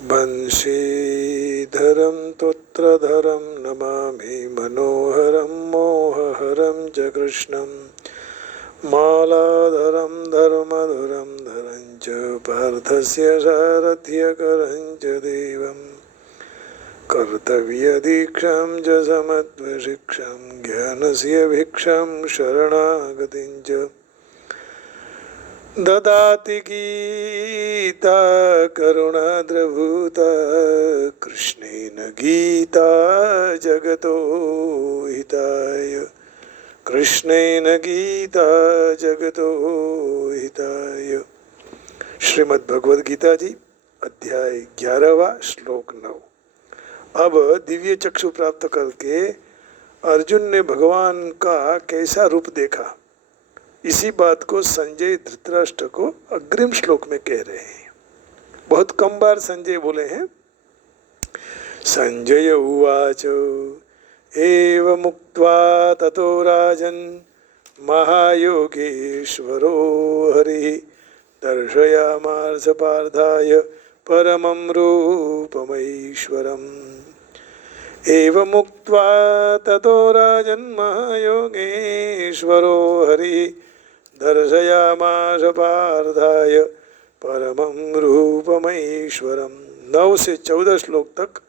बंशीधरं तोत्रधरं नमामि मनोहरं मोहहरं च कृष्णं मालाधरं धर्मधुरं धरं च पार्थस्य सारथ्यकरं च देवं कर्तव्यदीक्षां च समत्वशिक्षां ज्ञानस्य भिक्षां शरणागतिं च ददाति गीता करुणाद्रभूता कृष्णेन गीता जगतो हिताय कृष्णेन गीता जगतो हिताय। श्रीमद् भगवद गीता जी अध्याय 11वां श्लोक 9। अब दिव्य चक्षु प्राप्त करके अर्जुन ने भगवान का कैसा रूप देखा, इसी बात को संजय धृतराष्ट्र को अग्रिम श्लोक में कह रहे हैं। बहुत कम बार संजय बोले हैं। संजय उवाच एवमुक्त्वा ततो राजन् महायोगेश्वरो हरिः दर्शयामास पार्थाय परमं रूपमैश्वरम्। एवमुक्त्वा ततो राजन् महायोगेश्वरो हरिः दर्शयामास पार्थाय परमं रूपमैश्वरम। 9 से 14 श्लोक तक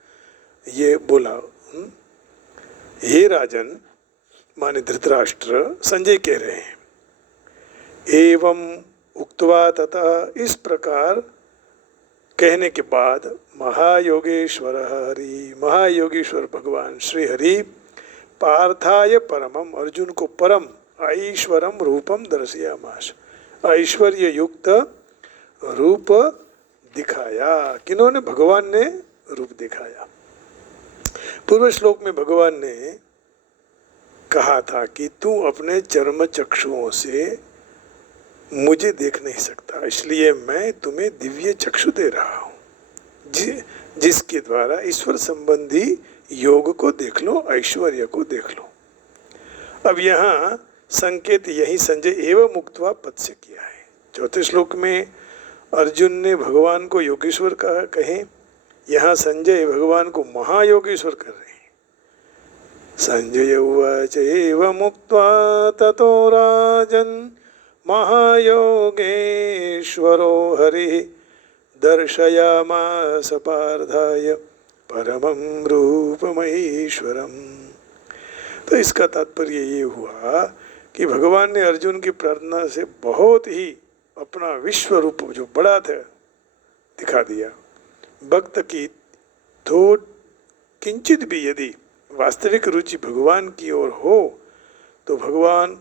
ये बोला। हे राजन माने धृतराष्ट्र, संजय कह रहे हैं एवं उक्त्वा तथा, इस प्रकार कहने के बाद महायोगेश्वर हरि, महायोगेश्वर भगवान श्री हरि पार्थाय परमम, अर्जुन को परम ऐश्वरम रूपम दर्शयामास, ऐश्वर्य युक्त रूप दिखाया। किन्होंने? भगवान ने रूप दिखाया। पूर्व श्लोक में भगवान ने कहा था कि तू अपने चर्म चक्षुओं से मुझे देख नहीं सकता, इसलिए मैं तुम्हें दिव्य चक्षु दे रहा हूँ, जिसके द्वारा ईश्वर संबंधी योग को देख लो, ऐश्वर्य को देख लो। अब यहाँ संकेत यही संजय एवं मुक्त्वा पद से किया है। चौथे श्लोक में अर्जुन ने भगवान को योगेश्वर कहे, यहाँ संजय भगवान को महायोगेश्वर कर रहे हैं। संजय उवाच एवं मुक्त्वा ततो राजन् महायोगेश्वरो हरिः दर्शयामास पार्थाय परमं रूपमैश्वरम्। तो इसका तात्पर्य ये हुआ कि भगवान ने अर्जुन की प्रार्थना से बहुत ही अपना विश्व रूप जो बड़ा था दिखा दिया। भक्त की तो किंचित भी यदि वास्तविक रुचि भगवान की ओर हो तो भगवान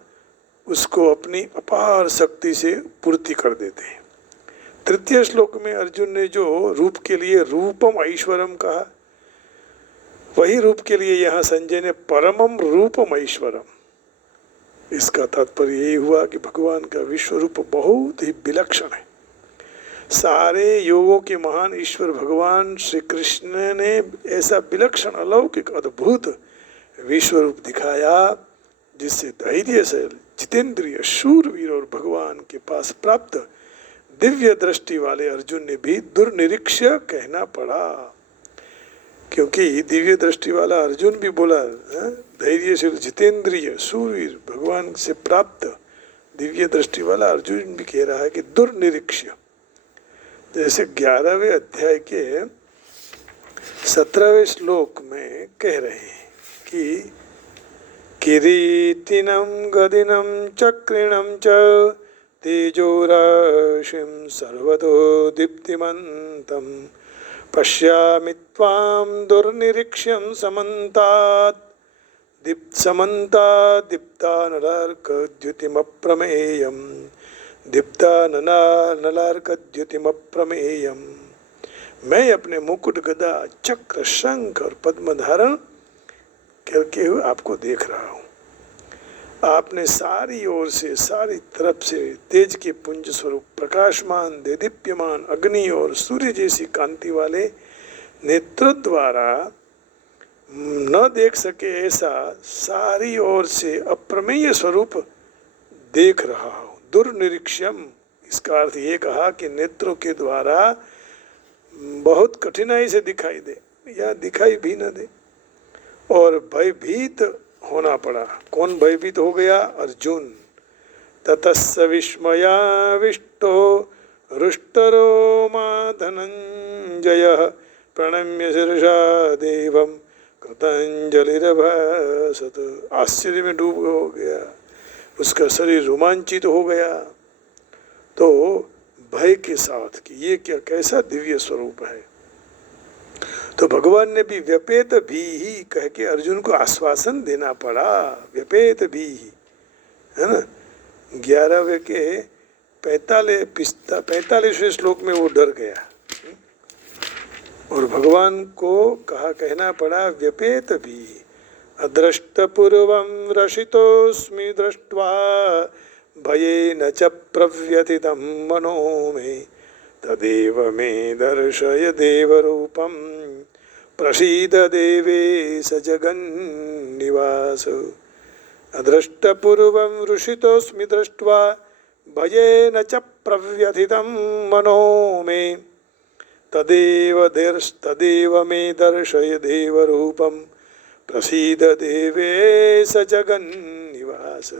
उसको अपनी अपार शक्ति से पूर्ति कर देते हैं। तृतीय श्लोक में अर्जुन ने जो रूप के लिए रूपम ऐश्वरम कहा, वही रूप के लिए यहाँ संजय ने परमम रूपम ऐश्वरम। इसका तात्पर्य यही हुआ कि भगवान का विश्व रूप बहुत ही विलक्षण है। सारे योगों के महान ईश्वर भगवान श्री कृष्ण ने ऐसा विलक्षण अलौकिक अद्भुत विश्व रूप दिखाया, जिससे धैर्य से जितेंद्रिय शूरवीर और भगवान के पास प्राप्त दिव्य दृष्टि वाले अर्जुन ने भी दुर्निरीक्ष्य कहना पड़ा। क्योंकि दिव्य दृष्टि वाला अर्जुन भी बोला, धैर्यशील जितेंद्रिय शूरवीर भगवान से प्राप्त दिव्य दृष्टि वाला अर्जुन भी कह रहा है कि दुर्निरीक्ष्य। जैसे 11वें अध्याय के 17वें श्लोक में कह रहे हैं कि किरीटिनं गदिनं चक्रिणं च तेजोराशिं सर्वतो दीप्तिमन्तं पश्यामि त्वां दुर्निरीक्ष्यं समन्तात् दीप्तानलार्कद्युतिमप्रमेयं दीप्तानलार्कद्युतिमप्रमेयं। मैं अपने मुकुट गदा चक्र शंख और पद्म धारण करके हुए आपको देख रहा हूँ। आपने सारी ओर से सारी तरफ से तेज के पुंज स्वरूप प्रकाशमान देदीप्यमान अग्नि और सूर्य जैसी कांति वाले नेत्र द्वारा न देख सके ऐसा सारी ओर से अप्रमेय स्वरूप देख रहा हूँ। दुर्निरीक्ष्यम, इसका अर्थ ये कहा कि नेत्रों के द्वारा बहुत कठिनाई से दिखाई दे या दिखाई भी न दे, और भयभीत होना पड़ा। कौन भयभीत हो गया? अर्जुन। ततस्य विस्मयाविष्टो रुष्टरो मा धनंजय प्रणम्य शिरसा देवम कृतांजलिरभासत। आश्चर्य में डूब हो गया, उसका शरीर रोमांचित हो गया। तो भय के साथ कि ये क्या, कैसा दिव्य स्वरूप है। तो भगवान ने भी व्यपेत भी ही कह के अर्जुन को आश्वासन देना पड़ा। व्यपेत भी ही, है ना। 11वें के 45वें श्लोक में वो डर गया और भगवान को कहना पड़ा व्यपेत भी। अदृष्ट पूर्वं रसितोस्मि दृष्ट्वा भयेन च प्रव्यथितं मनो मे तदेव मे दर्शय देवरूपं प्रसीद देवेश जगन्निवास। अदृष्टपूर्वं रुषितोस्मि दृष्ट्वा भयेन च प्रव्यथितं मनो मे तदेव मे दर्शय देवरूपं प्रसीद देवेश जगन्निवास।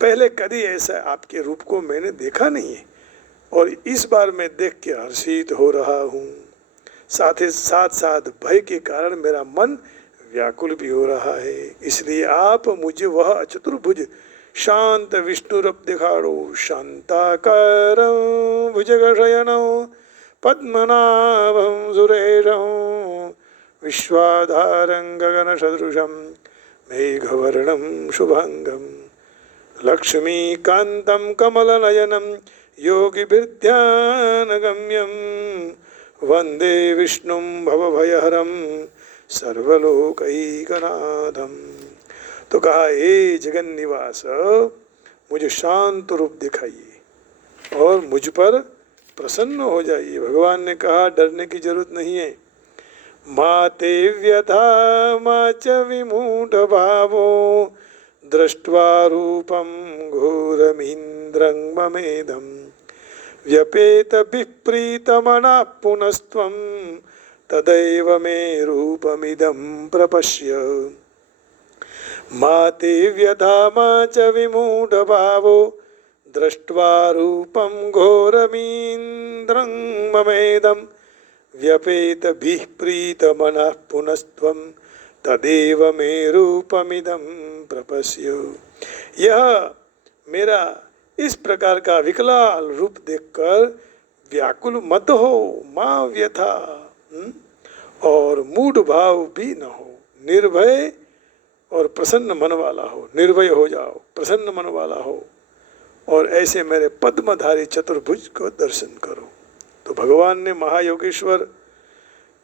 पहले कभी ऐसा आपके रूप को मैंने देखा नहीं है और इस बार मैं देख के हर्षित हो रहा हूँ। साथ साथ भय के कारण मेरा मन व्याकुल भी हो रहा है। इसलिए आप मुझे वह चतुर्भुज शांत विष्णुरूप दिखाड़ो। शांताकारं भुजगशयनं पद्मनाभं सुरेशं विश्वाधारं गगनसदृशं मेघवर्णं शुभांगं लक्ष्मीकान्तं कमलनयनं योगिभिर्ध्यानगम्यं वन्दे विष्णुं भवभयहरं सर्वलोकैकनाथं। तो कहा, हे जगन्निवास, मुझे शांत रूप दिखाइए और मुझ पर प्रसन्न हो जाइए। भगवान ने कहा, डरने की जरूरत नहीं है। मा ते व्यथा मा च विमूढ़ भावो दृष्ट्वा रूपं घोरमीन्द्रं ममेदं व्यपेत विप्रीतमनः पुनस्त्वं तदैव मे रूपमिदं प्रपश्य। मा ते व्यथा मा च विमूढ़ भावो दृष्ट्वा रूपं घोरमीन्द्रं ममेदं व्यपेत विप्रीतमनः पुनस्त्वं तदेव मे रूपमिदं प्रपश्य। यह मेरा इस प्रकार का विकराल रूप देखकर व्याकुल मत हो, माँ व्यथा, और मूढ़ भाव भी न हो। निर्भय और प्रसन्न मन वाला हो। निर्भय हो जाओ, प्रसन्न मन वाला हो और ऐसे मेरे पद्मधारी चतुर्भुज को दर्शन करो। तो भगवान ने महायोगेश्वर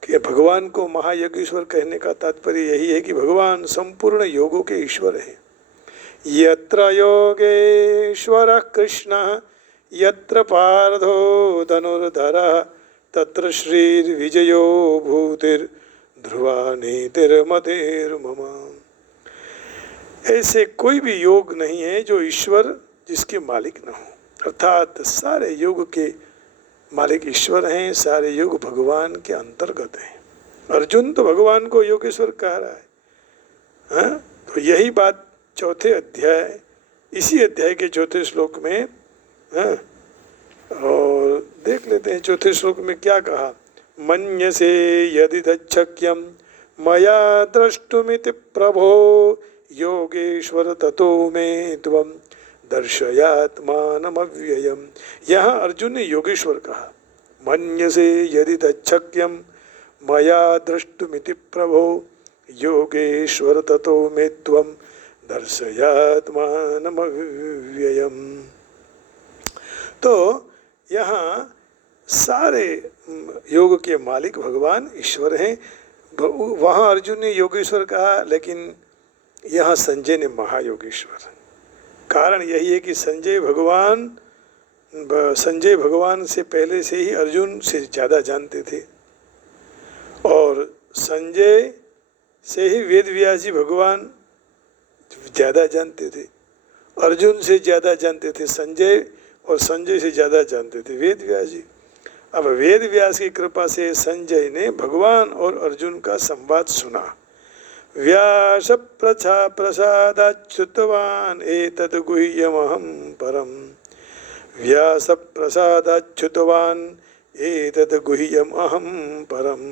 कि भगवान को महायोगेश्वर कहने का तात्पर्य यही है कि भगवान संपूर्ण योगों के ईश्वर हैं। यत्र योगेश्वर कृष्ण यत्र पार्थो धनुर्धरः तत्र श्रीर्विजयो भूतिर्ध्रुवा नीतिर्मतिर्मम। ऐसे कोई भी योग नहीं है जो ईश्वर जिसके मालिक न हो। अर्थात सारे योग के मालिक ईश्वर हैं, सारे योग भगवान के अंतर्गत हैं। अर्जुन तो भगवान को योगेश्वर कह रहा है। हाँ, तो यही बात चौथे अध्याय, इसी अध्याय के चौथे श्लोक में, हाँ, और देख लेते हैं चौथे श्लोक में क्या कहा। मन्यसे यदि तच्छक्यं मया द्रष्टुमिति प्रभो योगेश्वर ततो मे त्वं दर्शयात्मानमव्ययम्। यहाँ अर्जुन ने योगेश्वर कहा। मन्यसे यदि तच्छक्यं मया द्रष्टुमिति प्रभो योगेश्वर ततो मे त्वं दर्शयात्मानमव्ययम्। तो यहाँ सारे योग के मालिक भगवान ईश्वर हैं। वहाँ अर्जुन ने योगेश्वर कहा, लेकिन यहाँ संजय ने महायोगेश्वर। कारण यही है कि संजय भगवान से पहले से ही अर्जुन से ज़्यादा जानते थे और संजय से ही वेद व्यास जी भगवान ज़्यादा जानते थे। अर्जुन से ज़्यादा जानते थे संजय और संजय से ज़्यादा जानते थे वेद व्यास जी। अब वेद व्यास की कृपा से संजय ने भगवान और अर्जुन का संवाद सुना। व्यास प्रसादाच्युतवान् एतद् गुह्यमहं परम्। व्यास प्रसादाच्युतवान् एतद् गुह्यमहं परम्।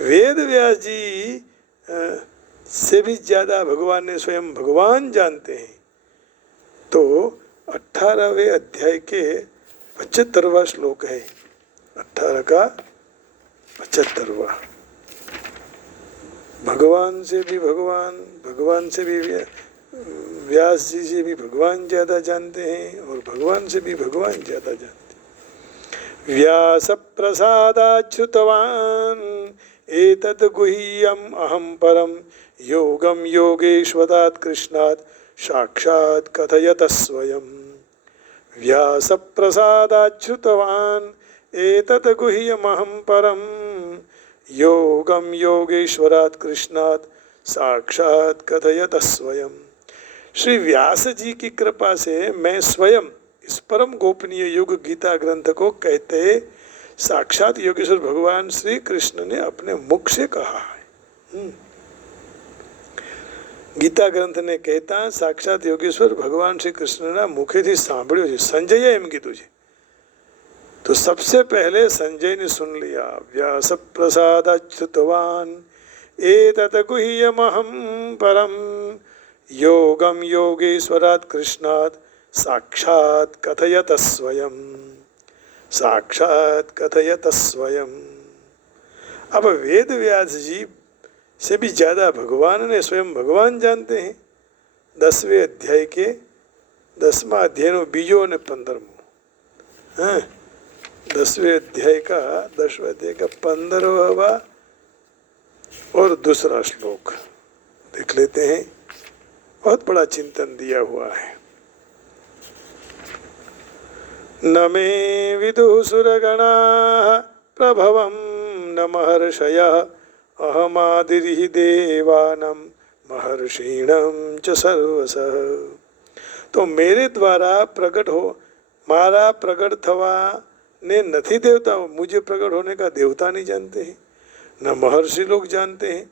वेद व्यास जी से भी ज्यादा भगवान ने स्वयं भगवान जानते हैं। तो 18वें अध्याय के 75वां श्लोक है, 18 का 75वां। भगवान से भी भगवान, भगवान से भी व्यास जी से भी भगवान ज्यादा जानते हैं और भगवान से भी भगवान ज्यादा जानते हैं। व्यास प्रसादाच्युतवान् एतद् गुह्यम् अहं परम्। योगम योगेश्वरात् कृष्णात् साक्षात् कथयत स्वयं। व्यास प्रसादाच्युतवान् एतत् गुह्यमहं परम्। योगम योगेश्वरात् कृष्णात् साक्षात् कथयत स्वयं। श्री व्यास जी की कृपा से मैं स्वयं इस परम गोपनीय युग गीता ग्रंथ को कहते साक्षात योगेश्वर भगवान श्री कृष्ण ने अपने मुख से कहा है। गीता ग्रंथ ने कहता साक्षात योगेश्वर भगवान श्री कृष्ण ना मुखेથી સાંભળ્યો છે। સંજયે એમ કીધું છે तो सबसे पहले संजय ने सुन लिया। व्यास प्रसादाच्युतवान् एतत् गुह्यमहं परम्। योगम योगेश्वरात् कृष्णात् साक्षात् कथयत स्वयं। साक्षात् कथयत स्वयं। अब वेद व्यास जी से भी ज्यादा भगवान ने स्वयं भगवान जानते हैं। 10वें अध्याय के 10वां अध्याय नो बीजो ने 15वां, 10वें अध्याय का 10वें अध्याय का 15वां और दूसरा श्लोक देख लेते हैं। बहुत बड़ा चिंतन दिया हुआ है। न मे विदुः सुरगणाः प्रभवं न महर्षयः अहमादिर्हि देवानां महर्षीणां च सर्वशः। तो मेरे द्वारा प्रकट हो मारा प्रकट थवा ने नहीं देवता, मुझे प्रकट होने का देवता नहीं जानते हैं, न महर्षि लोग जानते हैं।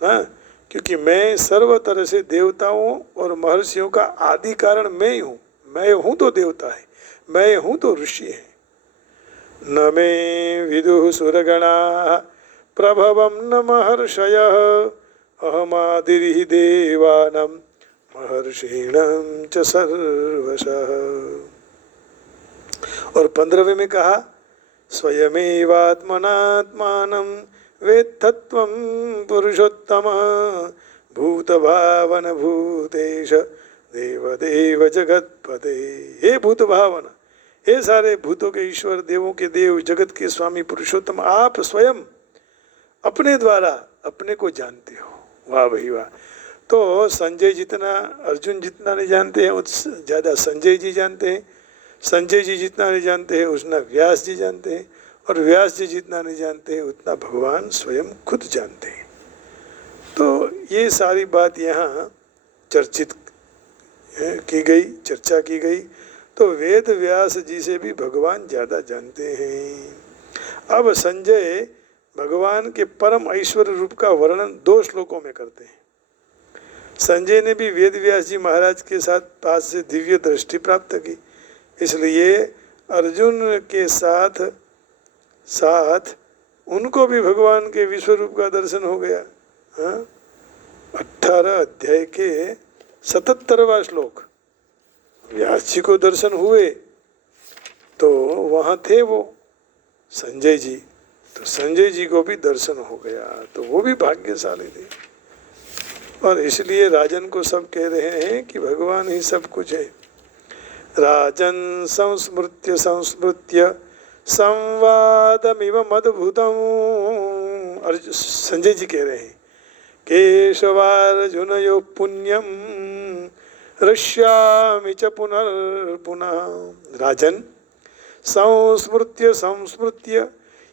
हाँ, क्योंकि मैं सर्व तरह से देवताओं और महर्षियों का आदि कारण मैं ही हूँ। मैं हूँ तो देवता है, मैं हूँ तो ऋषि है। न मे विदुः सुरगणाः प्रभवं न महर्षयः अहमादिर्हि देवानां महर्षीणां च सर्वशः। और 15वें में कहा स्वयमेवात्मनात्मानं वेत्तत्वं पुरुषोत्तम भूतभावन भूतेश देवदेव जगतपते। हे भूत भावन, हे सारे भूतों के ईश्वर, देवों के देव, जगत के स्वामी पुरुषोत्तम, आप स्वयं अपने द्वारा अपने को जानते हो। वाह भाई वाह। तो संजय जितना अर्जुन जितना नहीं जानते हैं उतना ज़्यादा संजय जी जानते हैं। संजय जी जितना नहीं जानते हैं उतना व्यास जी जानते हैं, और व्यास जी जितना नहीं जानते हैं उतना भगवान स्वयं खुद जानते हैं। तो ये सारी बात यहाँ चर्चित की गई, चर्चा की गई। तो वेद व्यास जी से भी भगवान ज़्यादा जानते हैं। अब संजय भगवान के परम ऐश्वर्य रूप का वर्णन 2 श्लोकों में करते हैं। संजय ने भी वेद व्यास जी महाराज के साथ पास से दिव्य दृष्टि प्राप्त की, इसलिए अर्जुन के साथ साथ उनको भी भगवान के विश्व रूप का दर्शन हो गया। 18 अध्याय के 77वां श्लोक। व्यास जी को दर्शन हुए तो वहाँ थे वो संजय जी, तो संजय जी को भी दर्शन हो गया, तो वो भी भाग्यशाली थे। और इसलिए राजन को सब कह रहे हैं कि भगवान ही सब कुछ है। राजन संस्मृत्य संस्मृत्य संवादमिव मद्भुतम्। संजय जी कह रहे हैं केशवार्जुनयो पुण्यम ऋष्यामि च पुनर्पुनः। राजन संस्मृत्य संस्मृत्य,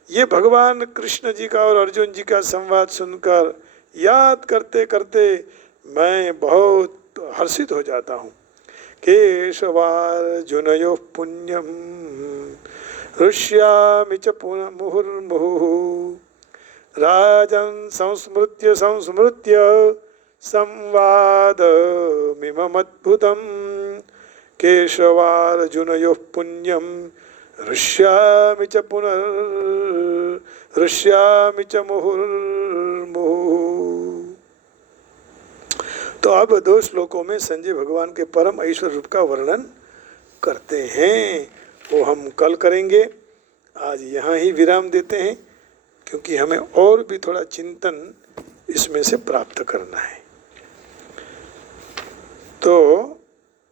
ये भगवान कृष्ण जी का और अर्जुन जी का संवाद सुनकर याद करते करते मैं बहुत हर्षित हो जाता हूँ। केशवार्जुनयोः पुण्यं हृष्यामि च पुनः मुहुर्मुहुः राजन् संस्मृत्य संस्मृत्य संवादमिममद्भुतं केशवार्जुनयोः पुण्यं हृष्यामि च हृष्यामि च मुहुर्मुहुः। तो अब 2 श्लोकों में संजय भगवान के परम ऐश्वर्य रूप का वर्णन करते हैं, वो हम कल करेंगे। आज यहाँ ही विराम देते हैं, क्योंकि हमें और भी थोड़ा चिंतन इसमें से प्राप्त करना है। तो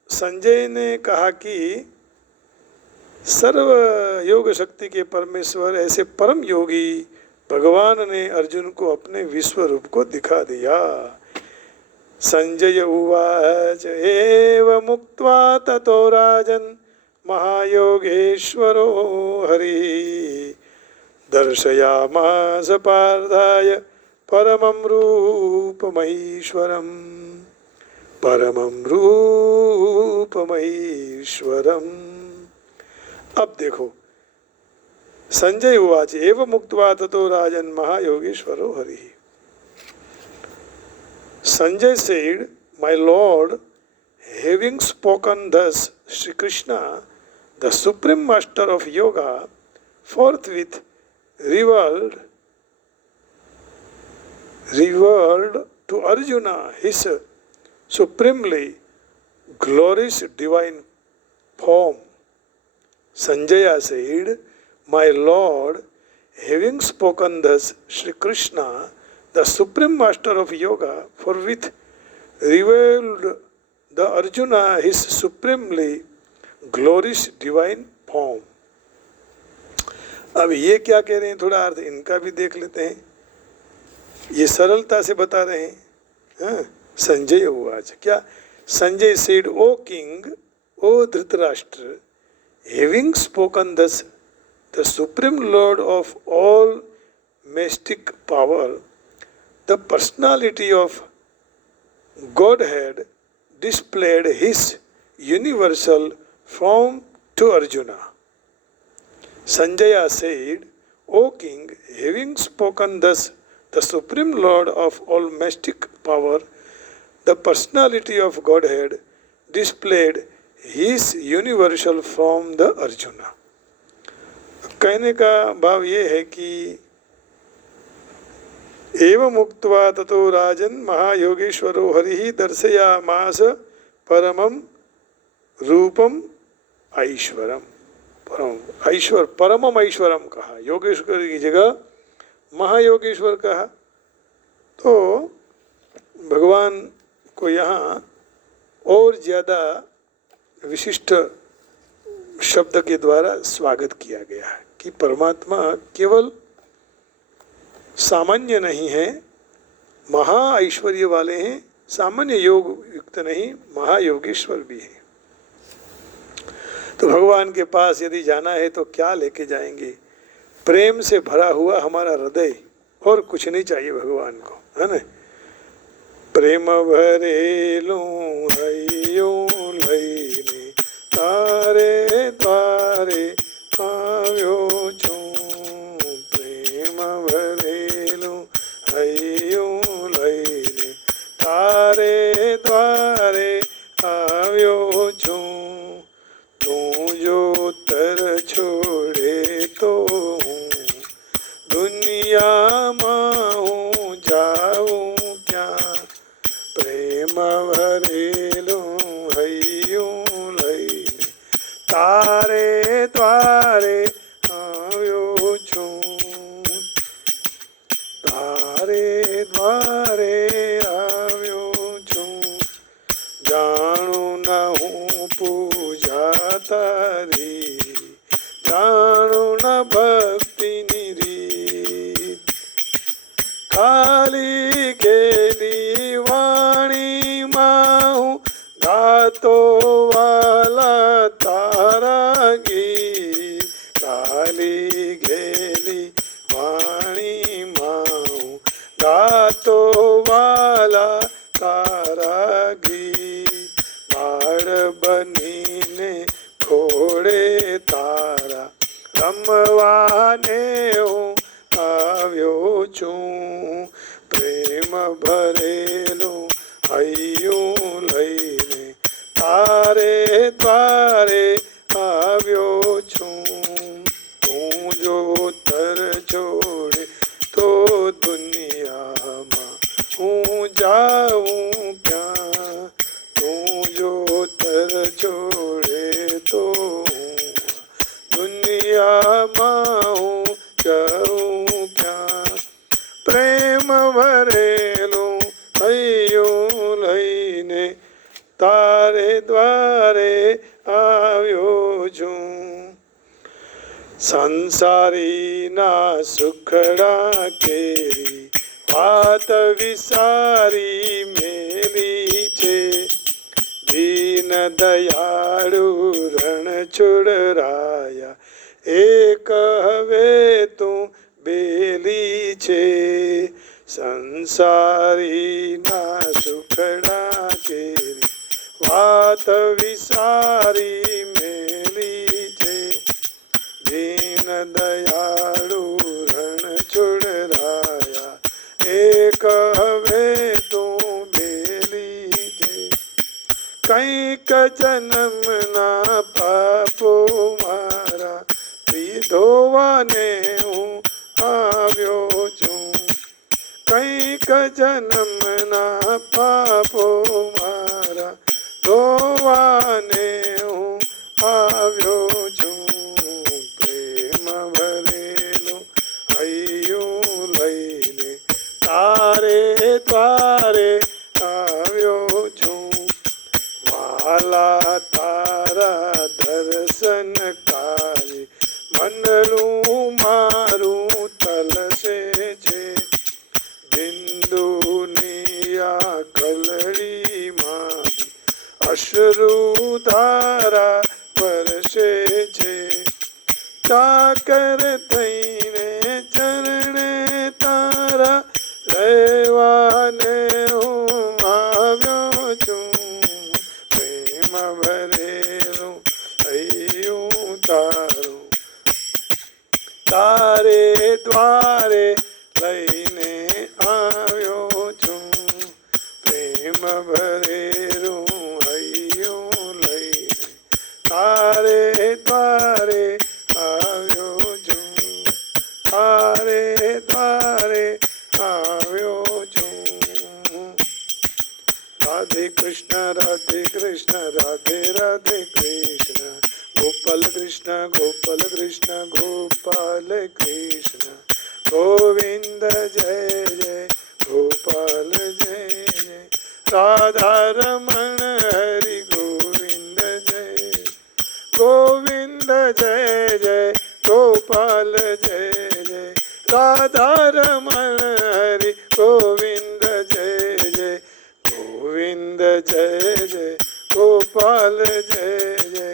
संजय ने कहा कि सर्व योग शक्ति के परमेश्वर ऐसे परम योगी भगवान ने अर्जुन को अपने विश्व रूप को दिखा दिया। संजय उवाच एव मुक्त्वा ततो राजन् महायोगेश्वरो हरि दर्शयामास पार्थाय परमं रूपमैश्वरम् परमं रूपमैश्वरम्। अब देखो, संजय उवाच एव मुक्त्वा ततो राजन् महायोगेश्वरो Hari. Sanjay said, my lord, having spoken thus, Sri Krishna, the supreme master of yoga, forthwith revealed to Arjuna his supremely glorious divine form. Sanjaya said, my lord, having spoken thus, Sri Krishna, the supreme master of yoga, forthwith revealed the Arjuna his supremely glorious divine form. अब ये क्या कह रहे हैं, थोड़ा अर्थ इनका भी देख लेते हैं। ये सरलता से बता रहे हैं। हाँ, संजय उवाच, क्या Sanjay said, O king, O Dhritarashtra, having spoken thus, the supreme lord of all mystic power, the personality of Godhead, displayed his universal form to Arjuna. Sanjaya said, O king, having spoken thus, the supreme lord of all mystic power, the personality of Godhead, displayed his universal form the Arjuna. कहने का भाव ये है कि एवं मुक्त्वा ततो राजन् महायोगेश्वरो हरिः दर्शयामास परमं रूपम ऐश्वरम। परमम ऐश्वरम कहा, योगेश्वर की जगह महायोगेश्वर कहा। तो भगवान को यहाँ और ज़्यादा विशिष्ट शब्द के द्वारा स्वागत किया गया है कि परमात्मा केवल सामान्य नहीं है, महा ऐश्वर्य वाले हैं, सामान्य योग युक्त नहीं, महायोगेश्वर भी है। तो भगवान के पास यदि जाना है तो क्या लेके जाएंगे? प्रेम से भरा हुआ हमारा हृदय, और कुछ नहीं चाहिए भगवान को, है ना। प्रेम भरे लूं हयो लईने तारे द्वारे आव्यो छूं। प्रेम भरे लूं हयो लईने तारे द्वारे आव्यो छूं। तू जो तर छोड़े तो हूँ दुनिया माँ हूँ जाऊँ क्या। प्रेम भरेलूं हयूं लईने तारे द्वारे आव्यो छूं। तारे द्वारे आव्यो छूं। जाणू न हूँ पूजा तारी, जाणू न भक्ति निरी। खाली गेली वाणी माहू गातो वाला तारा गीत। खाली गेली वाणी माहू गातो वाला तारा गीत। बाळ છું, પ્રેમ ભરેલું હૈયું લઈને તારે દ્વારે આવ્યો છું. તું જો તર છોડે તો દુનિયામાં હું જાઉં ક્યાં? તું જો તર છોડે તો દુનિયામાં હું જાઉં ક્યાં? પ્રેમ ભરેલું હૈયું લઈને તારે દ્વારે આવ્યો છું. સંસારીના સુખડા કેરી વાત વિસારી મેલી છે. દીન દયાળુ રણછોડરાયા એક હવે તું બેલી છે. સંસારીના સુખડા કેરી વાત વિસારી મેલી છે. દીન દયાળુ રણછોડરાયા એક હવે તું બેલી છે. કંઈક જન્મના પાપો મારા ધોવાને હું આવ્યો છું. કંઈક જન્મના પાપો મારા ધોવાને હું આવ્યો છું. પ્રેમ ભરેલું હૈયું લઈને તારે દ્વારે આવ્યો છું. વાલા તારા દર્શન કાલે મનનું મારું તલસે છે. બિંદુની આ કલડીમાં અશ્રુ ધારા વરસે છે. ચાકર થઈને ચરણે તારા રહેવાને હું આવ્યો છું. પ્રેમ ભરેલું હૈયું તારું તારે દ્વારે લઈને આવ્યો છું. પ્રેમ ભરેલું હૈયું લઈને તારે દ્વારે આવ્યો છું. તારે દ્વારે આવ્યો છું. રાધે કૃષ્ણ રાધે કૃષ્ણ રાધે રાધે કૃષ્ણ ગોપાલ કૃષ્ણ ગોપાલ કૃષ્ણ ગોપાલ કૃષ્ણ ગોવિંદ જય જય ગોપાલ જય જય રાધા રમણ હરિ ગોવિંદ જય ગોવિંદ જય જય ગોપાલ જય જય રાધા રમણ હરિ ગોવિંદ જય જય ગોવિંદ જય જય ગોપાલ જય જય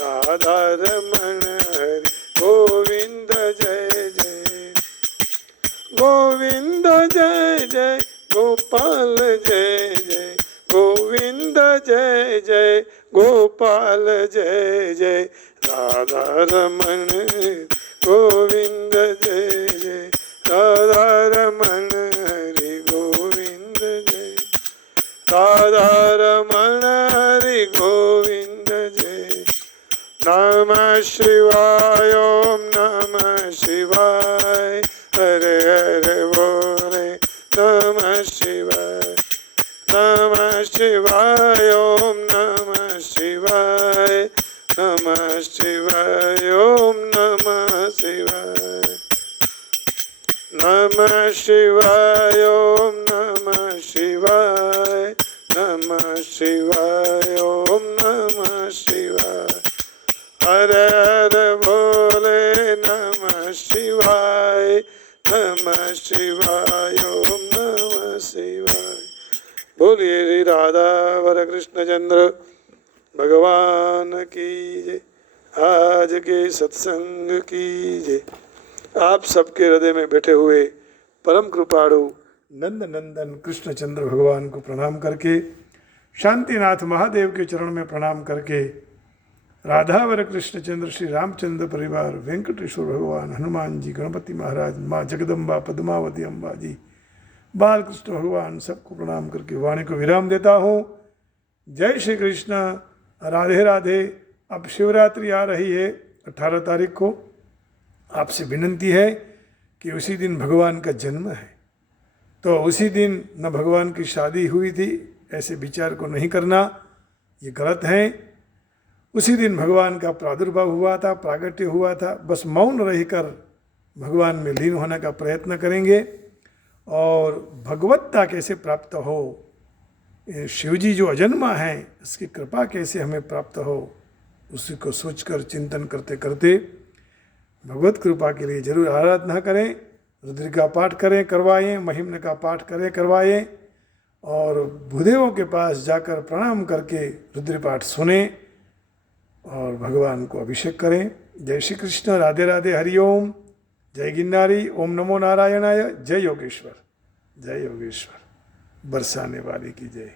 રાધા રમણ હરિ ગોવિંદ જય જય ગોવિંદ જય જય ગોપાલ જય જય ગોવિંદ જય જય ગોપાલ જય જય રાધા રમણ ગોવિંદ જય જય રાધા રમણ હરિ ગોવિંદ જય રાધા રમણ હરિ ગોવિંદ જય. નમઃ શિવાય ઓમ નમઃ શિવાય હરે હરે બોલે નમઃ શિવાય નમઃ શિવાય ઓમ નમઃ શિવાય નમઃ શિવાય ઓમ નમઃ શિવાય નમઃ શિવાય ઓમ નમઃ શિવાય નમઃ શિવાય ઓમ નમઃ શિવાય હરે હરે બોલે નમઃ શિવાય નમઃ શિવાય ઓમ નમઃ શિવાય. બોલીએ શ્રી રાધા વર કૃષ્ણચંદ્ર भगवान की जय. आज के सत्संग की जय. आप सबके हृदय में बैठे हुए परम कृपाणु नंद नंदन कृष्णचंद्र भगवान को प्रणाम करके, शांतिनाथ महादेव के चरण में प्रणाम करके राधावर कृष्णचंद्र, श्री रामचंद्र परिवार, वेंकटेश्वर भगवान, हनुमान जी, गणपति महाराज, माँ जगदम्बा, पद्मावती अम्बा जी, बालकृष्ण भगवान, सबको प्रणाम करके वाणी को विराम देता हूँ। जय श्री कृष्ण, राधे राधे। अब शिवरात्रि आ रही है 18 तारीख को। आपसे विनंती है कि उसी दिन भगवान का जन्म है, तो उसी दिन न भगवान की शादी हुई थी, ऐसे विचार को नहीं करना, ये गलत है। उसी दिन भगवान का प्रादुर्भाव हुआ था, प्रागट्य हुआ था। बस मौन रहकर भगवान में लीन होने का प्रयत्न करेंगे और भगवत्ता कैसे प्राप्त हो, शिवजी जो अजन्मा है उसकी कृपा कैसे हमें प्राप्त हो, उसी को सोचकर चिंतन करते करते भगवत कृपा के लिए जरूर आराधना करें, रुद्र का पाठ करें, करवाएं, महिम्न का पाठ करें, करवाएं, और भूदेवों के पास जाकर प्रणाम करके रुद्र पाठ सुने और भगवान को अभिषेक करें। जय श्री कृष्ण, राधे राधे, हरिओम, जय गिरनारी, ओम नमो नारायणाय, जय योगेश्वर, जय योगेश्वर, बरसाने वाले की जय।